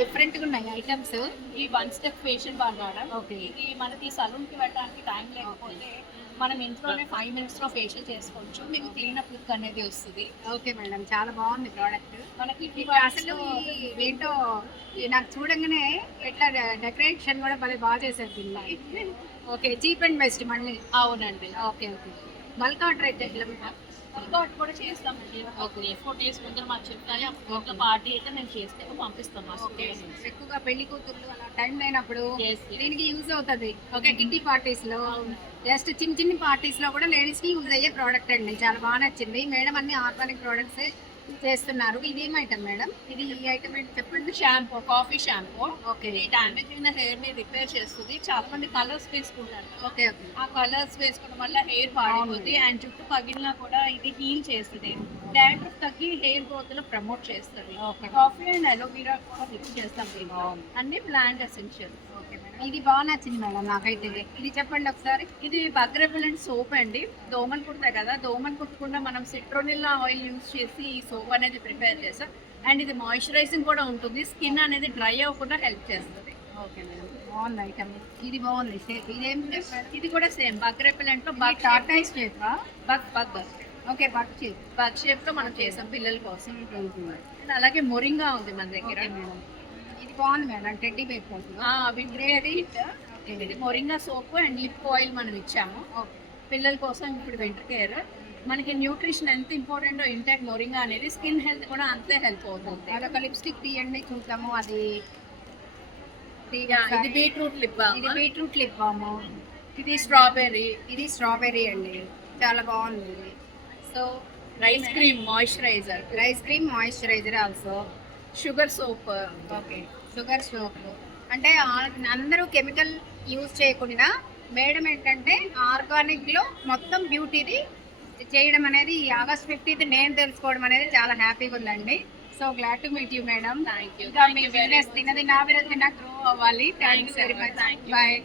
డిఫరెంట్‌గా ఉన్నాయి ఐటెమ్స్. ఈ one step facial bar madam. Okay. ఇది మనకి సలూన్‌కి వెళ్ళడానికి టైం లేకపోతే మనం ఇంట్లోనే 5 మినిట్స్‌లో ఫేషియల్ చేసుకోవచ్చు. మీకు క్లీనప్ లుక్ అనేది వస్తది. Okay madam. చాలా బాగుంది ప్రోడక్ట్. మనకి అసలు ఏంటో నాకు చూడంగానే ఎట్లా డెకరేషన్ కూడా భలే బాగా చేశారు దీన్ని. ఓకే. చీప్ అండ్ బెస్ట్ మళ్ళీ. అవునండి. ఓకే. ఓకే. బల్క్ ఆర్డర్ అయితే ఎట్లా మేడం? వర్కౌట్ కూడా చేస్తామండి. ఒక 3-4 డేస్ ముందర మాకు చెప్తారు. అప్పుడు పార్టీ అయితే మేము చేసి పంపిస్తాం మా ఓకే. స్టూడెంట్స్. ఎక్కువగా పెళ్లి కూతుర్లు అలా టైం లేనప్పుడు Yes. దీనికి యూజ్ అవుతుంది. ఓకే. కిట్టి పార్టీస్ లో జస్ట్ చిన్న చిన్న పార్టీస్ లో కూడా లేడీస్ కి యూజ్ అయ్యే ప్రోడక్ట్ అండి. చాలా బాగా నచ్చింది. మేడం అన్ని ఆర్గానిక్ ప్రోడక్ట్స్ చేస్తున్నారు. ఇదేం ఐటమ్ మేడం? ఇది ఈ ఐటమ్ ఏంటి చెప్పండి. Shampoo, coffee shampoo. ఓకే. ఈ డ్యామేజ్ అయిన హెయిర్ ని రిపేర్ చేస్తుంది. చాలా మంది కలర్స్ వేసుకుంటారు కదా. ఓకే. ఓకే. ఆ కలర్స్ వేసుకోవడం వల్ల హెయిర్ పాడైపోతుంది అండ్ జుట్టు పగిలినా కూడా ఇది హీల్ చేస్తుంది. డాండ్రఫ్ తగ్గి హెయిర్ గ్రోత్ లో ప్రమోట్ చేస్తుంది. ఓకే. కాఫీ అండ్ అలోవీరా కూడా మిక్స్ చేస్తాం దీంట్లో. అన్ని ప్లాంట్ ఎసెన్షియల్. Okay madam. ఇది బాగా నచ్చింది మేడం నాకైతే. ఇది చెప్పండి ఒకసారి. ఇది బగ్ రెపెలెంట్ సోప్ అండి. దోమలు కుడతాయి కదా, దోమలు కుట్టకుండా మనం సిట్రోనిల్లా ఆయిల్ యూస్ చేసి ఈ సోప్ అనేది ప్రిపేర్ చేస్తాం. అండ్ ఇది మాయిశ్చరైజింగ్ కూడా ఉంటుంది. స్కిన్ అనేది డ్రై అవ్వకుండా హెల్ప్ చేస్తుంది. Okay madam. బాగుంది ఐటమ్. ఇది బాగుంది షేప్. ఇదేం చెప్పారు? ఇది కూడా సేమ్ బగ్ రెపెలెంట్ లో bug tortoise shape. Bug okay. But shape. Bug shape లో మనం చేసాం పిల్లల కోసం. అండ్ అలాగే మొరింగా ఉంది మన దగ్గర. Okay madam. ఇది బాగుంది మేడం. టెడ్డీ బేర్ ఇది moringa soap and lip oil మనం ఇచ్చాము పిల్లల కోసం. ఇప్పుడు వింటర్ కేర్ మనకి న్యూట్రిషన్ ఎంత ఇంపార్టెంటో ఇంటాక్ట్ మొరింగా అనేది స్కిన్ హెల్త్ కూడా అంతే హెల్ప్ అవుతుంది. అదొక లిప్స్టిక్ తీయండి చూద్దాము. అది ఇది బీట్రూట్ లిప్ బామ్. ఇది బీట్రూట్ లిప్ బామ్. ఇది స్ట్రాబెర్రీ. ఇది స్ట్రాబెర్రీ అండి. చాలా బాగుంది ఇది. So rice cream moisturiser. Rice cream moisturiser also. Sugar soap. Okay. Sugar soap అంటే అందరూ కెమికల్ యూజ్ చేయకుండా మేడం ఏంటంటే ఆర్గానిక్ లో మొత్తం బ్యూటీది చేయడం అనేది ఈ ఆగస్ట్ 15th నేను తెలుసుకోవడం అనేది చాలా హ్యాపీగా ఉందండి. So glad to meet you madam. Thank you. ఇంకా మీ బిజినెస్ దినదినాభివృద్ధి నాకు గ్రో అవ్వాలి. Thanks very much. బాయ్.